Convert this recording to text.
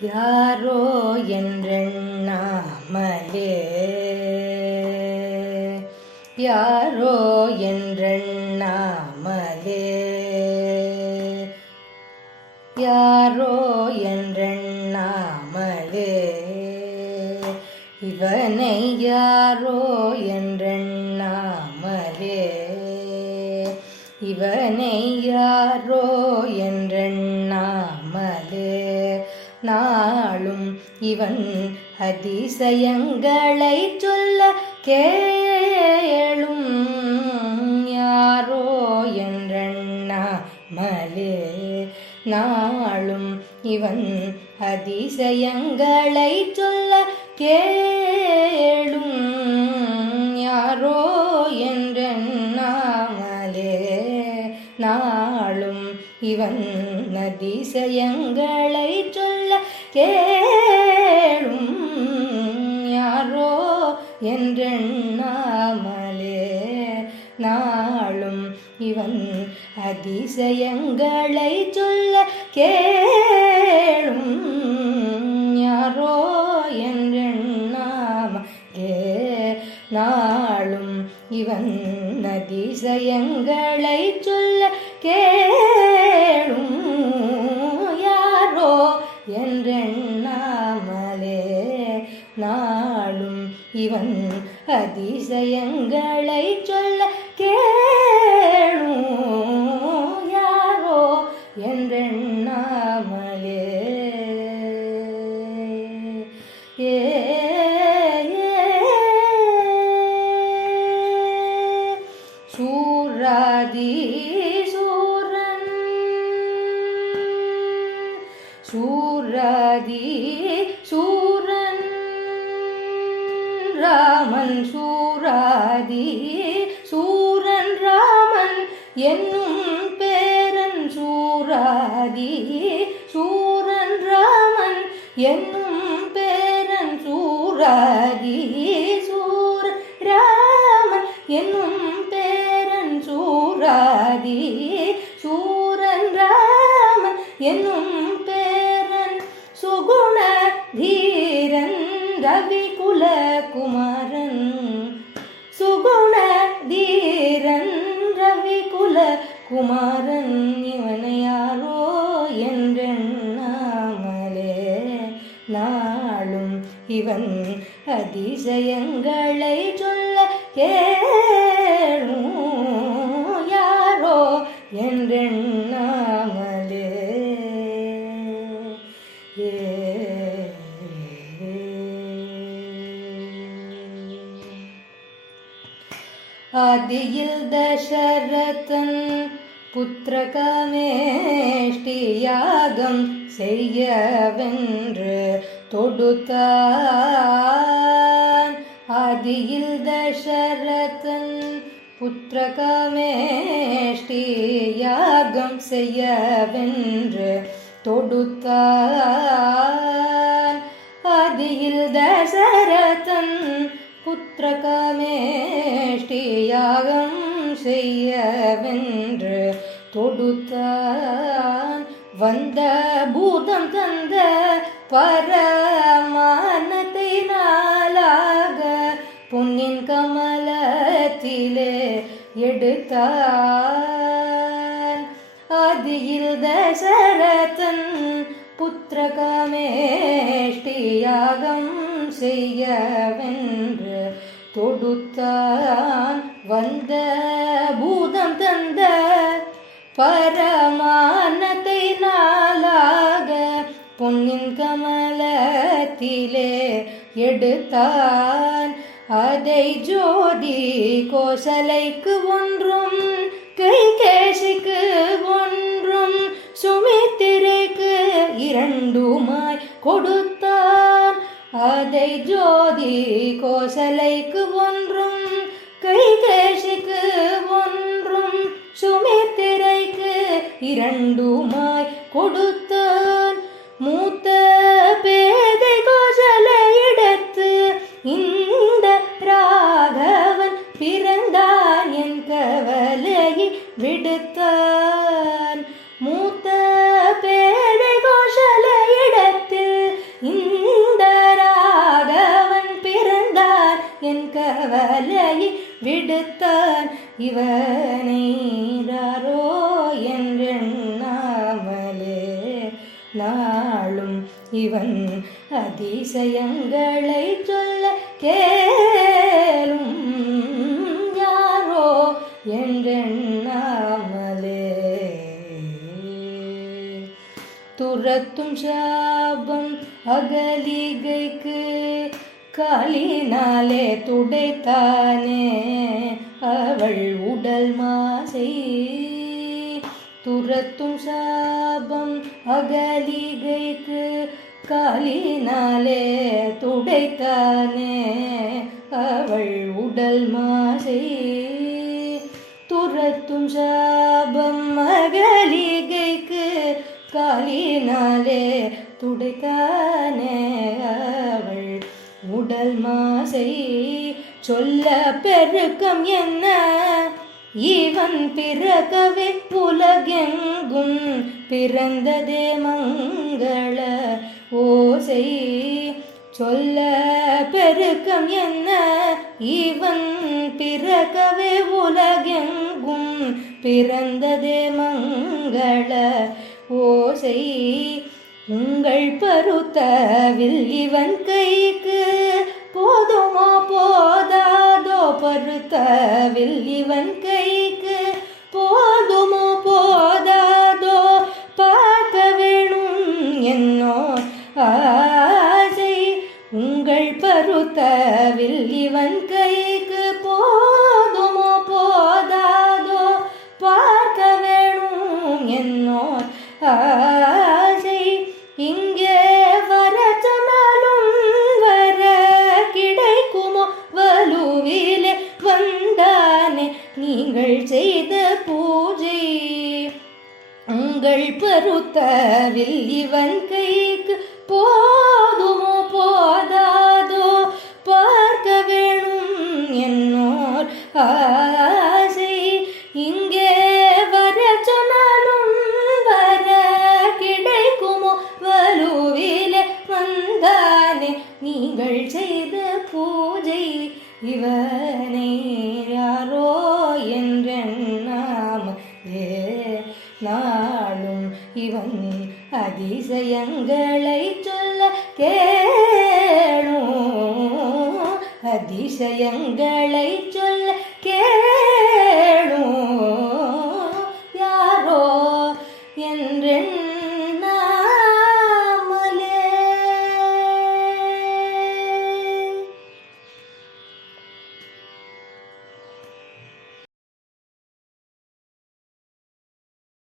யாரோ என்றெண்ணாமலே யாரோ என்றெண்ணாமலே யாரோ என்றெண்ணாமலே இவனை யாரோ என்றெண்ணாமலே இவனை யாரோ என்றெண்ணாமலே நாளும் இவன் அதிசயங்களை சொல்ல கேளும் யாரோ என்றெண்ணாமலே நாளும் இவன் அதிசயங்களை சொல்ல கேளும் யாரோ என்றெண்ணாமலே நாளும் இவன் அதிசயங்களை சொல்ல கேளும் யாரோ என்றெண்ணாமலே நாளும் இவன் அதிசயங்களை சொல்ல கேளும் யாரோ என்றெண்ணாமலே நாளும் இவன் அதிசயங்களை சொல்ல கேளும் யாரோ என்றெண்ணாமலே நாளும் இவன் அதிசயங்களை சொல்ல கேளும் யாரோ என்றெண்ணாமலே சூராதி சூரன் சூராதி சூரன் ராமன் சூராதி சூரன் ராமன் என்னும் பேரன் சூராதி சூரன் ராமன் என்னும் பேரன் சூராதி சூரன் ராமன் என்னும் பேரன் சூராதி சூரன் ராமன் என்னும் பேரன் சுகுண தீரன் ரவிகுல குமாரன் சுகுண தீரன் ரவிகுல குமாரன் இவனை யாரோ என்றெண்ணாமலே நாளும் இவன் அதிசயங்களை சொல்ல கேளும் யாரோ என்றெண்ணாமலே ஆதியில் தசரதன் புத்திரகமேஷ்டி யாகம் செய்யவென்று தொடுத்தான் ஆதியில் தசரதன் புத்திரகமேஷ்டி யாகம் செய்யவென்று தொடுத்தான் ஆதியில் தசரதன் புத்திரகமேஷ்டி யாகம் செய்யவென்று தொடுத்தான் வந்த பூதம் தந்த பரமானத்தை நாளாக பொன்னின் கமலத்திலே எடுத்தான் ஆதியில் தசரதன் புத்திரகமேஷ்டி யாகம் செய்யவென்று தொடுத்தான் வந்த பூதம் தந்த பரமானத்தை நாளாக பொன்னின் கமலத்திலே எடுத்தான் அதை ஜோதி கோசலைக்கு ஒன்றும் கைகேசிக்கு ஒன்றும் சுமித்திரைக்கு இரண்டுமாய் கொடுத்தான் அதை ஜோதி கோசலைக்கு ஒன்றும் கைகேசிக்கு ஒன்றும் சுமித்திரைக்கு இரண்டுமாய் கொடுத்தான் மூத்த பேதை கோசலையிடத்து இந்த ராகவன் பிறந்தான் என் கவலையை விடுத்தான் மூத்த பேதை கோசலையிடத்தில் விடுத்தான் இவனை யாரோ என்றெண்ணாமலே நாளும் இவன் அதிசயங்களை சொல்ல கேளும் யாரோ என்றெண்ணாமலே துரத்தும் சாபம் அகலிகைக்கு காலினாலே துடைத்தானே அவள் உடல் மாசை துரத்தும் சாபம் அகலிகைக்கு காலினாலே துடைத்தானே அவள் உடல் மாசை துரத்தும் சாபம் அகலிகைக்கு காலினாலே துடைத்தானே அவள் உடல் மாசை சொல்ல பெருக்கம் என்ன இவன் பிறகவே உலகெங்கும் பிறந்ததே மங்கள ஓசை சொல்ல பெருக்கம் என்ன இவன் பிறகவே உலகெங்கும் பிறந்ததே மங்கள ஓசை உங்கள் பருத்தவில் இவன் கைக்கு போதுமோ போதாதோ பருத்தவில் இவன் கைக்கு போதுமோ போதாதோ பார்க்க வேணும் என்னோ ஆசை உங்கள் பருத்தவில் இவன் கைக்கு போதுமோ போதாதோ பார்க்க வேணும் என்னோ ஆசை இங்கே வர சொன்னாலும் வர கிடைக்குமோ வலுவிலே வந்தானே நீங்கள் செய்த பூஜை உங்கள் பருத்தவில் இவன் கைக்கு போதுமோ போதாதோ பார்க்க வேணும் என்னோர் ஆசை இங்கே வர சொன்னாலும் வர கிடைக்குமோ வலுவிலே வந்தானே நீங்கள் செய்த பூஜை இவனை யாரோ என்றெண்ணாமலே நாளும் இவன் அதிசயங்களை சொல்ல கேளும் அதிசயங்கள்